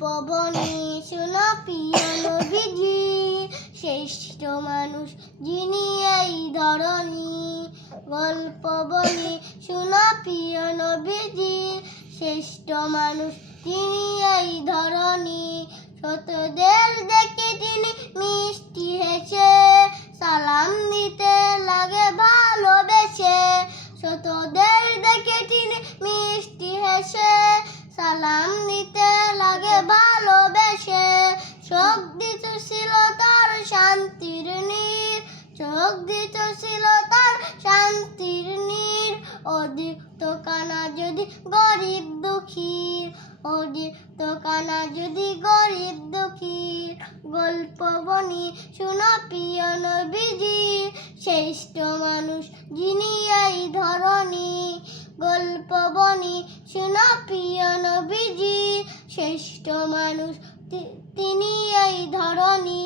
গল্প বনি শোনো প্রিয় নবীজি, শ্রেষ্ঠ মানুষ যিনি এই ধরণী। গল্প বনি শোনো প্রিয় নবীজি, শ্রেষ্ঠ মানুষ তিনি এই ধরণী। ছোটদের দেখে তিনি মিষ্টি হেসে সালাম দিতে লাগে ভালোবেসে। ছোটদের দেখে তিনি মিষ্টি হেসে সালাম দিতে লাগে ভালোবেসে। চোখ দিত ছিল তার শান্তির নীর, চোখ দিত ছিল তার শান্তির নীর। অদীপ্ত কানা যদি গরিব দুঃখীর, অদীপ্ত কানা যদি গরিব দুঃখীর। গল্প বনি শোনো প্রিয় নবীজি, শ্রেষ্ঠ মানুষ যিনি এই ধরণী। গল্প বনি শোনো প্রিয় নবীজি, শ্রেষ্ঠ মানুষ তিনি এই ধরণী।